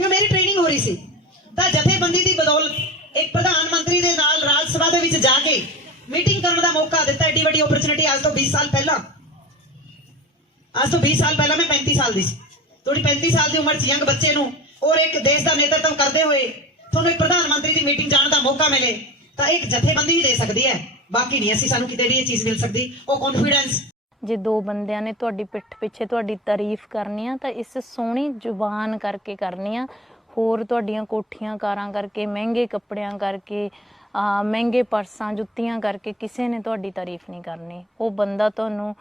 ਵੀ ਮੇਰੀ ਟ੍ਰੇਨਿੰਗ ਹੋ ਰਹੀ ਸੀ। ਤਾਂ ਜਥੇਬੰਦੀ ਦੀ ਬਦੌਲਤ ਇੱਕ ਪ੍ਰਧਾਨ ਮੰਤਰੀ ਦੇ ਨਾਲ ਰਾਜ ਸਭਾ ਦੇ ਵਿੱਚ ਜਾ ਕੇ ਮੀਟਿੰਗ ਕਰਨ ਦਾ ਮੌਕਾ ਦਿੱਤਾ। ਏਡੀ ਵੱਡੀ ਓਪਰਚੁਨਿਟੀ ਅੱਜ ਤੋਂ 20 ਸਾਲ ਪਹਿਲਾਂ। ਅੱਜ ਤੋਂ 20 ਸਾਲ ਪਹਿਲਾਂ ਮੈਂ 35 ਸਾਲ ਦੀ ਸੀ। ਤੁਹਾਡੀ 35 ਸਾਲ ਦੀ ਉਮਰ 'ਚ ਯੰਗ ਬੱਚੇ ਨੂੰ ਔਰ ਇੱਕ ਦੇਸ਼ ਦਾ ਨੇਤਰਤਵ ਕਰਦੇ ਹੋਏ ਤੁਹਾਨੂੰ ਇੱਕ ਪ੍ਰਧਾਨ ਮੰਤਰੀ ਦੀ ਮੀਟਿੰਗ ਜਾਣ ਦਾ ਮੌਕਾ ਮਿਲੇ, ਤਾਂ ਇੱਕ ਜਥੇਬੰਦੀ ਹੀ ਦੇ ਸਕਦੀ ਹੈ। ਬਾਕੀ ਨਹੀਂ, ਅਸੀਂ ਸਾਨੂੰ ਕਿਤੇ ਵੀ ਇਹ ਚੀਜ਼ ਮਿਲ ਸਕਦੀ। ਉਹ ਕੌਨਫੀਡੈਂਸ ਜੇ ਦੋ ਬੰਦਿਆਂ ਨੇ ਤੁਹਾਡੀ ਪਿੱਠ ਪਿੱਛੇ ਤੁਹਾਡੀ ਤਾਰੀਫ ਕਰਨੀ ਆ ਤਾਂ ਇਸ ਸੋਹਣੀ ਜ਼ੁਬਾਨ ਕਰਕੇ ਕਰਨੀ ਆ। ਹੋਰ ਤੁਹਾਡੀਆਂ ਕੋਠੀਆਂ ਕਾਰਾਂ ਕਰਕੇ ਮਹਿੰਗੇ ਕੱਪੜਿਆਂ ਕਰਕੇ ਆ ਮਹਿੰਗੇ ਪਰਸਾਂ ਜੁੱਤੀਆਂ ਕਰਕੇ ਕਿਸੇ ਨੇ ਤੁਹਾਡੀ ਤਾਰੀਫ ਨਹੀਂ ਕਰਨੀ। ਉਹ ਬੰਦਾ ਤੁਹਾਨੂੰ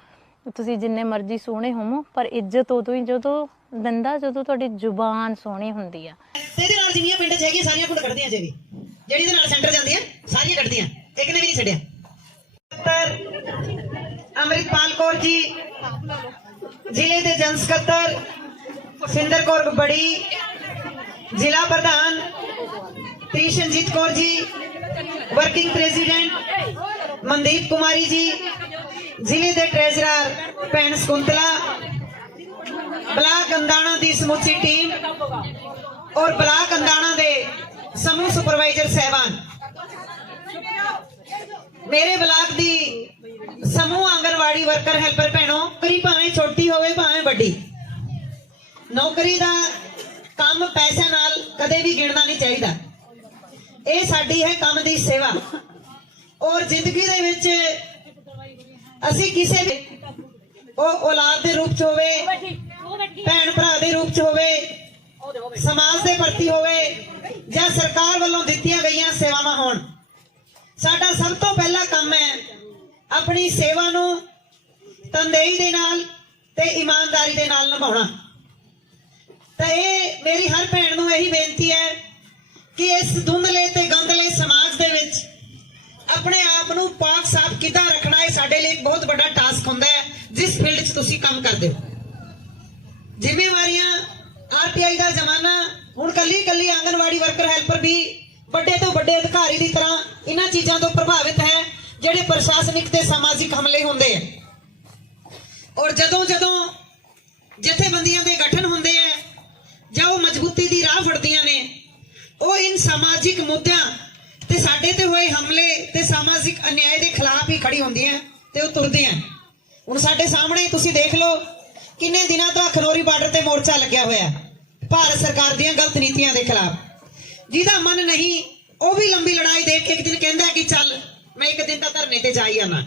ਤੁਸੀਂ ਜਿੰਨੇ ਮਰਜ਼ੀ ਸੋਹਣੇ ਹੋਵੋ ਪਰ ਇੱਜ਼ਤ ਉਦੋਂ ਹੀ ਜਦੋਂ ਦਿੰਦਾ ਜਦੋਂ ਤੁਹਾਡੀ ਜ਼ੁਬਾਨ ਸੋਹਣੀ ਹੁੰਦੀ ਆ। ਇਹਦੇ ਨਾਲ ਜਿੰਨੀਆਂ ਪਿੰਡ 'ਚ ਹੈਗੀਆਂ ਸਾਰੀਆਂ ਕੁੜ ਕੱਢਦੀਆਂ ਜੇ ਵੀ। ਜਿਹੜੀ ਇਹਦੇ ਨਾਲ ਸੈਂਟਰ ਜਾਂਦੀਆਂ ਸਾਰੀਆਂ ਕੱਢਦੀਆਂ ਇੱਕ ਨੇ ਵੀ ਨਹੀਂ ਛੱਡਿਆ। ਕੌਰ ਜੀ ਜ਼ਿਲ੍ਹੇ ਦੇ ਜਨ ਸਕੱਤਰ ਸਿੰਦਰ ਕੌਰ ਬੜੀ ਜ਼ਿਲ੍ਹਾ ਪ੍ਰਧਾਨ ਤ੍ਰਿਸ਼ਨਜੀਤ ਕੌਰ ਜੀ ਵਰਕਿੰਗ ਪ੍ਰੈਜ਼ੀਡੈਂਟ ਮਨਦੀਪ ਕੁਮਾਰੀ ਜੀ ਜ਼ਿਲ੍ਹੇ ਦੇ ਟ੍ਰੈਜ਼ਰਰ ਭੈਣ ਸਕੁੰਤਲਾ ਬਲਾਕ ਅੰਦਾਣਾ ਦੀ ਸਮੁੱਚੀ ਟੀਮ ਔਰ ਬਲਾਕ ਅੰਦਾਣਾ ਦੇ ਸਮੂਹ ਸੁਪਰਵਾਈਜ਼ਰ ਸਹਿਬਾਨ ਮੇਰੇ ਬਲਾਕ ਦੀ ਸਮੂਹ ਵਰਕਰ ਹੈਲਪਰ ਭੈਣੋ, ਕਰੀ ਭਾਵੇਂ ਛੋਟੀ ਹੋਵੇ, ਭਾਵੇਂ ਵੱਡੀ। ਨੌਕਰੀ ਦਾ ਕੰਮ ਪੈਸੇ ਨਾਲ ਕਦੇ ਵੀ ਗਿਣਨਾ ਨਹੀਂ ਚਾਹੀਦਾ। ਇਹ ਸਾਡੀ ਹੈ ਕੰਮ ਦੀ ਸੇਵਾ। ਔਰ ਜ਼ਿੰਦਗੀ ਦੇ ਵਿੱਚ ਅਸੀਂ ਕਿਸੇ ਵੀ ਉਹ ਔਲਾਦ ਦੇ ਰੂਪ ਚ ਹੋਵੇ, ਭੈਣ ਭਰਾ ਦੇ ਰੂਪ ਚ ਹੋਵੇ, ਸਮਾਜ ਦੇ ਪ੍ਰਤੀ ਹੋਵੇ, ਜਾਂ ਸਰਕਾਰ ਵੱਲੋਂ ਦਿੱਤੀਆਂ ਗਈਆਂ ਸੇਵਾਵਾਂ ਹੋਣ। ਸਾਡਾ ਸਭ ਤੋਂ ਪਹਿਲਾ ਕੰਮ ਹੈ ਆਪਣੀ ਸੇਵਾ ਨੂੰ ਤਨਦੇਹੀ ਦੇ ਨਾਲ ਤੇ ਇਮਾਨਦਾਰੀ ਦੇ ਨਾਲ ਨਿਭਾਉਣਾ। ਤਾਂ ਇਹ ਮੇਰੀ ਹਰ ਭੈਣ ਨੂੰ ਇਹੀ ਬੇਨਤੀ ਹੈ ਕਿ ਇਸ ਧੁੰਦਲੇ ਤੇ ਗੰਦਲੇ ਸਮਾਜ ਦੇ ਵਿੱਚ ਆਪਣੇ ਆਪ ਨੂੰ ਪਾਕ ਸਾਫ਼ ਕਿੱਦਾਂ ਰੱਖਣਾ ਇਹ ਸਾਡੇ ਲਈ ਇੱਕ ਬਹੁਤ ਵੱਡਾ ਟਾਸਕ ਹੁੰਦਾ ਹੈ, ਜਿਸ ਫੀਲਡ 'ਚ ਤੁਸੀਂ ਕੰਮ ਕਰਦੇ ਹੋ। ਜ਼ਿੰਮੇਵਾਰੀਆਂ ਆਰਟੀਆਈ ਦਾ ਜ਼ਮਾਨਾ, ਹੁਣ ਕੱਲੀ ਕੱਲੀ ਆਂਗਨਵਾੜੀ ਵਰਕਰ ਹੈਲਪਰ ਵੀ ਵੱਡੇ ਤੋਂ ਵੱਡੇ ਅਧਿਕਾਰੀ ਦੀ ਤਰ੍ਹਾਂ ਇਹਨਾਂ ਚੀਜ਼ਾਂ ਤੋਂ ਪ੍ਰਭਾਵਿਤ ਹੈ, ਜਿਹੜੇ ਪ੍ਰਸ਼ਾਸਨਿਕ ਤੇ ਸਮਾਜਿਕ ਹਮਲੇ ਹੁੰਦੇ ਆ ਔਰ ਜਦੋਂ ਜਦੋਂ ਜਥੇਬੰਦੀਆਂ ਦੇ ਗਠਨ ਹੁੰਦੇ ਆ ਜਾਂ ਉਹ ਮਜ਼ਬੂਤੀ ਦੀ ਰਾਹ ਫੜਦੀਆਂ ਨੇ, ਉਹ ਇਨ ਸਮਾਜਿਕ ਮੁੱਦਿਆਂ ਤੇ ਸਾਡੇ ਤੇ ਹੋਏ ਹਮਲੇ ਤੇ ਸਮਾਜਿਕ ਅਨਿਆਏ ਦੇ ਖਿਲਾਫ ਹੀ ਖੜੀ ਹੁੰਦੀਆਂ ਤੇ ਉਹ ਤੁਰਦੀਆਂ ਹੁਣ ਸਾਡੇ ਸਾਹਮਣੇ ਤੁਸੀਂ ਦੇਖ ਲਓ, ਕਿੰਨੇ ਦਿਨਾਂ ਤੋਂ ਖਨੌਰੀ ਬਾਰਡਰ ਤੇ ਮੋਰਚਾ ਲੱਗਿਆ ਹੋਇਆ ਭਾਰਤ ਸਰਕਾਰ ਦੀਆਂ ਗਲਤ ਨੀਤੀਆਂ ਦੇ ਖਿਲਾਫ। ਜਿਹਦਾ ਮਨ ਨਹੀਂ, ਉਹ ਵੀ ਲੰਬੀ ਲੜਾਈ ਦੇਖ ਕੇ ਇੱਕ ਦਿਨ ਕਹਿੰਦਾ ਕਿ ਚੱਲ, ਮੈਂ ਇੱਕ ਦਿਨ ਤਾਂ ਧਰਨੇ ਤੇ ਜਾ ਹੀ ਆਣਾ